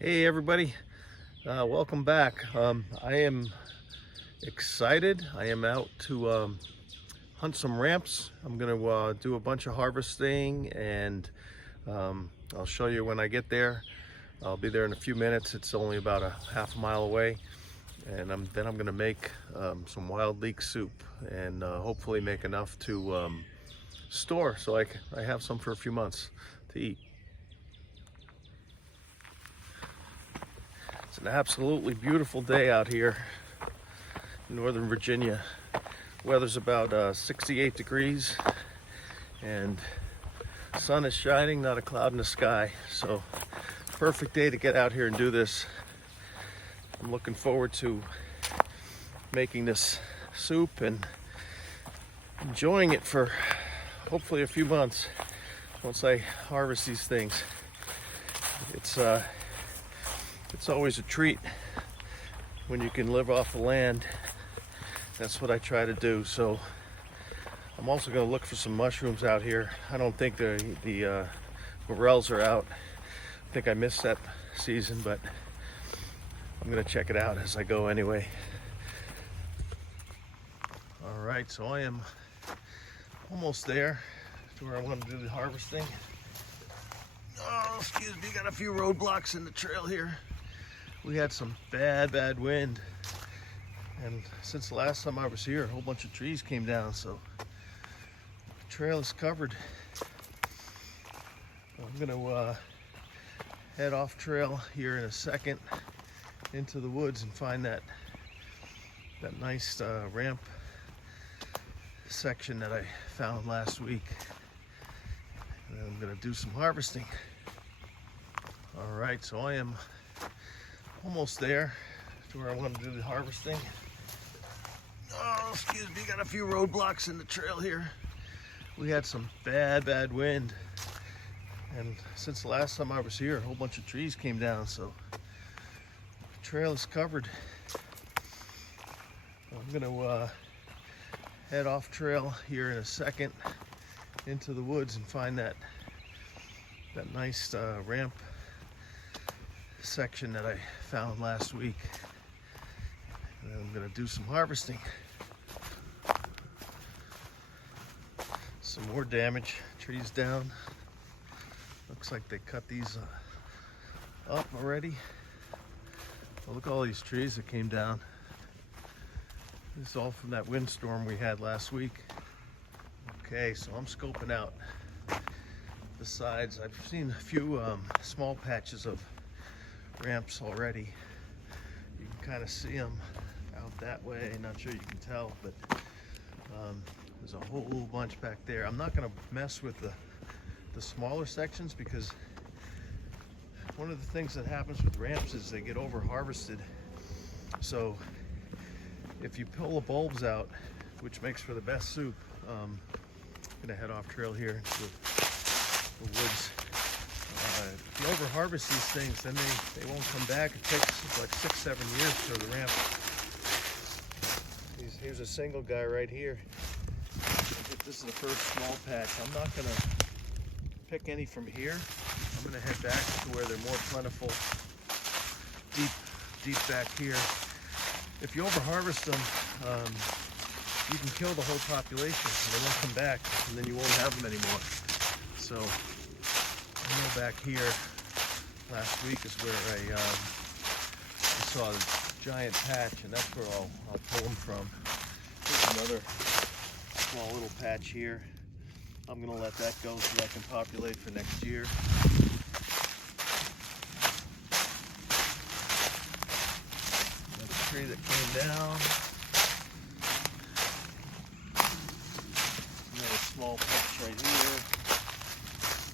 Hey everybody, welcome back. I am excited. I am out to hunt some ramps. I'm going to do a bunch of harvesting, and I'll show you when I get there. I'll be there in a few minutes. It's only about a half a mile away, and then I'm going to make some wild leek soup, and hopefully make enough to store so I have some for a few months to eat. It's an absolutely beautiful day out here in Northern Virginia. Weather's about 68 degrees and sun is shining, not a cloud in the sky. So perfect day to get out here and do this. I'm looking forward to making this soup and enjoying it for hopefully a few months once I harvest these things. It's always a treat when you can live off the land. That's what I try to do. So I'm also going to look for some mushrooms out here. I don't think the morels are out. I think I missed that season, but I'm going to check it out as I go anyway. All right, so I am almost there to where I want to do the harvesting. Oh, excuse me, got a few roadblocks in the trail here. We had some bad wind, and since the last time I was here, a whole bunch of trees came down, so the trail is covered. I'm gonna head off trail here in a second into the woods and find that nice ramp section that I found last week, and then I'm gonna do some harvesting. All right, so I am almost there to where I want to do the harvesting. Oh, excuse me, got a few roadblocks in the trail here. We had some bad wind, and since the last time I was here, a whole bunch of trees came down, so the trail is covered. I'm gonna head off trail here in a second into the woods and find that nice ramp section that I found last week, and then I'm gonna do some harvesting. Some more damage, trees down. Looks like they cut these up already. Well, look at all these trees that came down. This is all from that windstorm we had last week. Okay, so I'm scoping out the sides. I've seen a few small patches of ramps already. You can kind of see them out that way. Not sure you can tell, but there's a whole bunch back there. I'm not going to mess with the smaller sections, because one of the things that happens with ramps is they get over harvested. So if you pull the bulbs out, which makes for the best soup, I'm going to head off trail here into the woods. If you over harvest these things, then they won't come back. It takes like 6-7 years for the ramp. Here's a single guy right here. This is the first small patch. I'm not gonna pick any from here. I'm gonna head back to where they're more plentiful, deep back here. If you over harvest them, you can kill the whole population, and they won't come back, and then you won't have them anymore. So I know back here last week is where I saw a giant patch, and that's where I'll pull them from. Here's another small little patch here. I'm gonna let that go so I can populate for next year. Another tree that came down. Another small patch right here.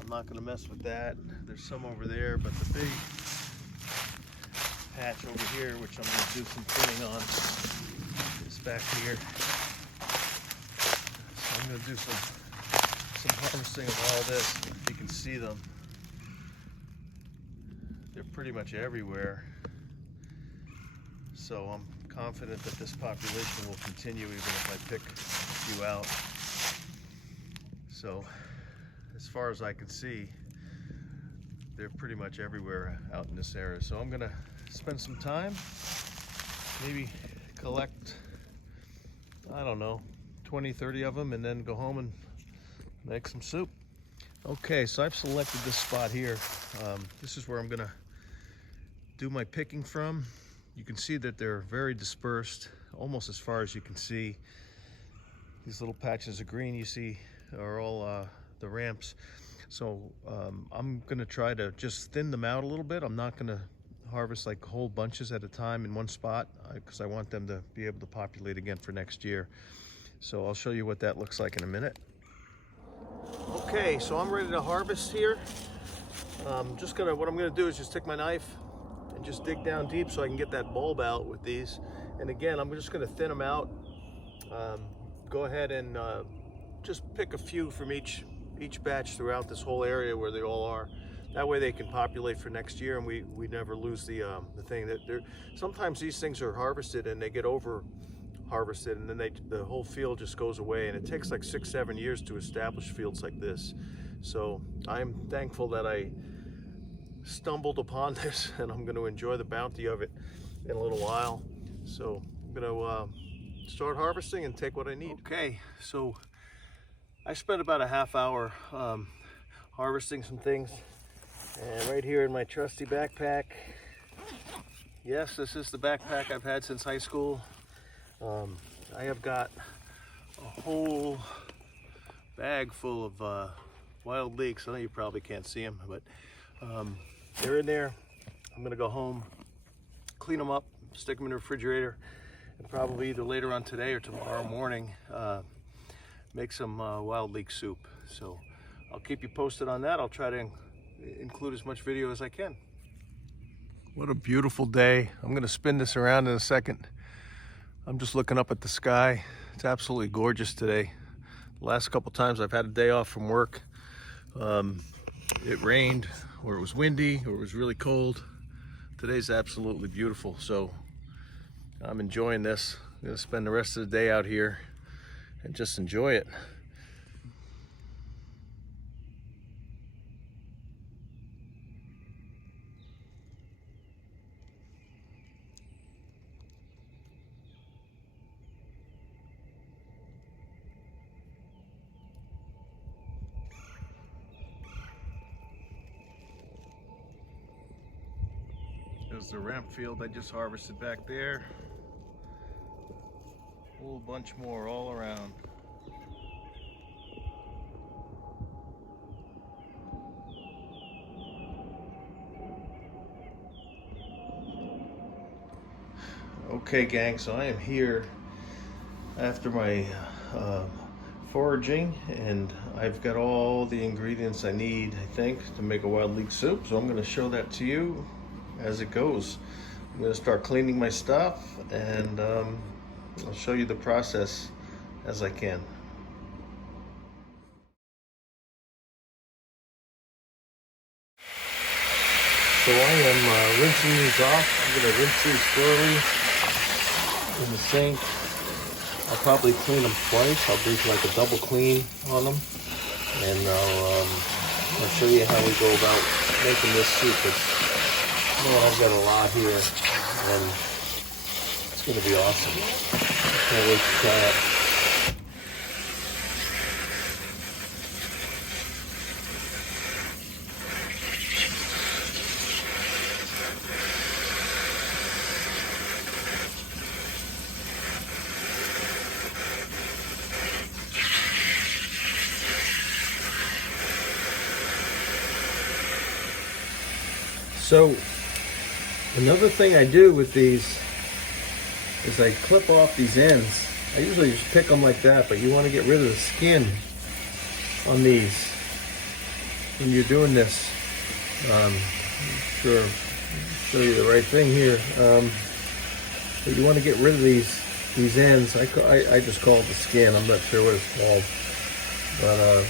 I'm not going to mess with that. There's some over there, but the big patch over here, which I'm going to do some pruning on, is back here. So I'm going to do some harvesting of all this. If you can see them, they're pretty much everywhere. So I'm confident that this population will continue even if I pick a few out. So as far as I can see, they're pretty much everywhere out in this area. So I'm gonna spend some time, maybe collect, I don't know, 20, 30 of them, and then go home and make some soup. Okay, so I've selected this spot here. This is where I'm gonna do my picking from. You can see that they're very dispersed, almost as far as you can see. These little patches of green you see are all the ramps. So I'm gonna try to just thin them out a little bit. I'm not gonna harvest like whole bunches at a time in one spot because I want them to be able to populate again for next year. So I'll show you what that looks like in a minute. Okay, so I'm ready to harvest here. What I'm gonna do is just take my knife and just dig down deep so I can get that bulb out with these. And again, I'm just gonna thin them out. Go ahead and just pick a few from each batch throughout this whole area where they all are. That way they can populate for next year, and we never lose the thing. That sometimes these things are harvested and they get over harvested, and then the whole field just goes away, and it takes like 6-7 years to establish fields like this. So I'm thankful that I stumbled upon this, and I'm going to enjoy the bounty of it in a little while. So I'm going to start harvesting and take what I need. Okay, so I spent about a half hour harvesting some things, and right here in my trusty backpack, yes, this is the backpack I've had since high school. I have got a whole bag full of wild leeks. I know you probably can't see them, but they're in there. I'm gonna go home, clean them up, stick them in the refrigerator, and probably either later on today or tomorrow morning make some wild leek soup. So I'll keep you posted on that. I'll try to include as much video as I can. What a beautiful day. I'm gonna spin this around in a second. I'm just looking up at the sky. It's absolutely gorgeous today. The last couple times I've had a day off from work, it rained, or it was windy, or it was really cold. Today's absolutely beautiful, so I'm enjoying this. I'm gonna spend the rest of the day out here and just enjoy it. There's the ramp field I just harvested back there. A whole bunch more all around. Okay gang, so I am here after my foraging, and I've got all the ingredients I need, I think, to make a wild leek soup. So I'm going to show that to you as it goes. I'm going to start cleaning my stuff, and I'll show you the process as I can. So I am rinsing these off. I'm going to rinse these thoroughly in the sink. I'll probably clean them twice. I'll do like a double clean on them, and I'll show you how we go about making this soup. I've got a lot here, and it's going to be awesome. I can't wait to try it. So another thing I do with these is I clip off these ends. I usually just pick them like that, but you want to get rid of the skin on these when you're doing this. Sure, show you the right thing here. But you want to get rid of these ends. I just call it the skin. I'm not sure what it's called. But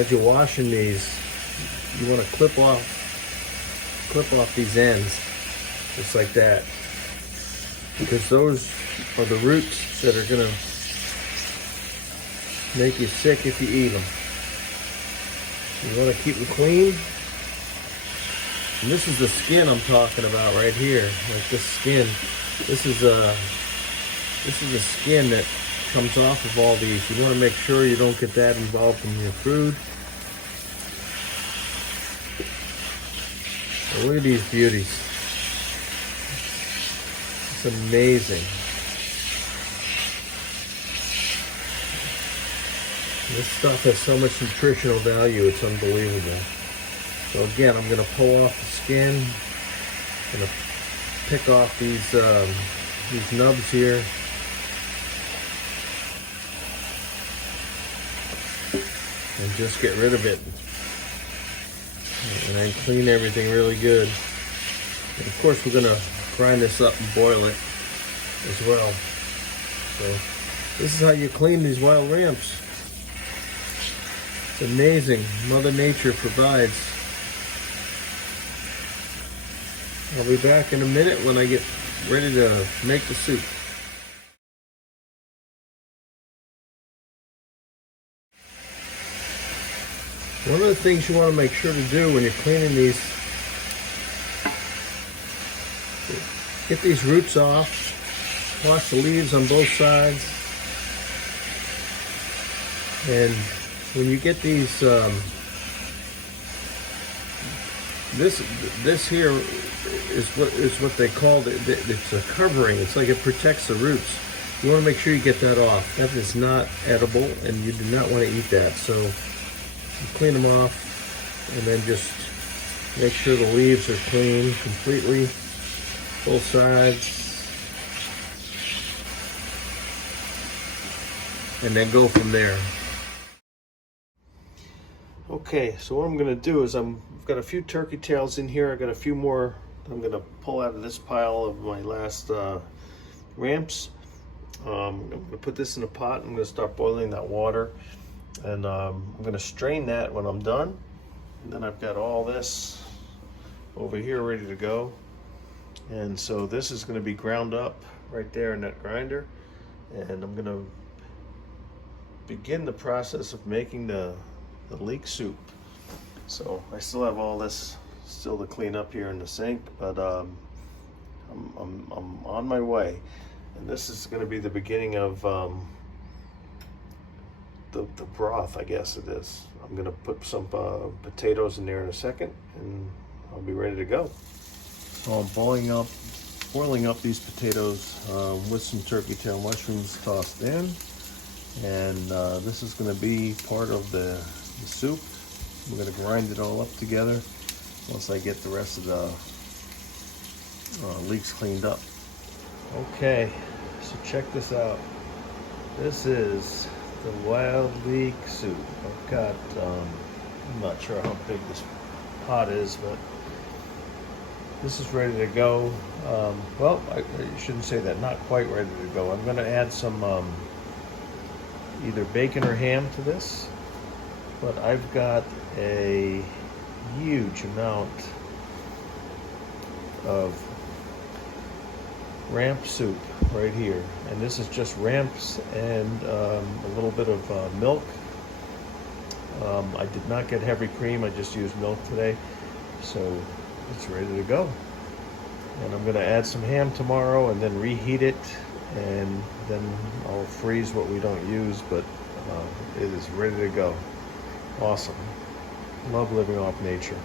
as you're washing these, you want to clip off these ends, just like that, because those are the roots that are gonna make you sick if you eat them. You want to keep them clean And this is the skin I'm talking about right here. Like this skin. This is the skin that comes off of all these. You want to make sure you don't get that involved in your food. So look at these beauties. It's amazing. This stuff has so much nutritional value, it's unbelievable. So again, I'm gonna pull off the skin. I'm gonna pick off these nubs here. And just get rid of it. And then clean everything really good. And of course, we're gonna grind this up and boil it as well. So this is how you clean these wild ramps. It's amazing. Mother Nature provides. I'll be back in a minute when I get ready to make the soup. One of the things you want to make sure to do when you're cleaning these, get these roots off, wash the leaves on both sides, and when you get these, this here is what they call it's a covering. It's like it protects the roots. You want to make sure you get that off. That is not edible, and you do not want to eat that. So you clean them off, and then just make sure the leaves are clean completely, both sides, and then go from there. Okay, so what I'm gonna do is I've got a few turkey tails in here. I got a few more I'm gonna pull out of this pile of my last ramps. I'm gonna put this in a pot. I'm gonna start boiling that water, and I'm gonna strain that when I'm done. And then I've got all this over here ready to go. And so this is gonna be ground up right there in that grinder. And I'm gonna begin the process of making the leek soup. So I still have all this still to clean up here in the sink, but I'm on my way. And this is going to be the beginning of the broth, I guess it is. I'm going to put some potatoes in there in a second, and I'll be ready to go. So I'm boiling up these potatoes with some turkey tail mushrooms tossed in, and this is going to be part of the soup. We're going to grind it all up together once I get the rest of the leeks cleaned up. Okay, so check this out. This is the wild leek soup. I've got, I'm not sure how big this pot is, but this is ready to go. Well, I shouldn't say that, not quite ready to go. I'm going to add some either bacon or ham to this, but I've got a huge amount of ramp soup right here, and this is just ramps and a little bit of milk. I did not get heavy cream, I just used milk today, so it's ready to go. And I'm going to add some ham tomorrow and then reheat it, and then I'll freeze what we don't use, but it is ready to go. Awesome. Love living off nature.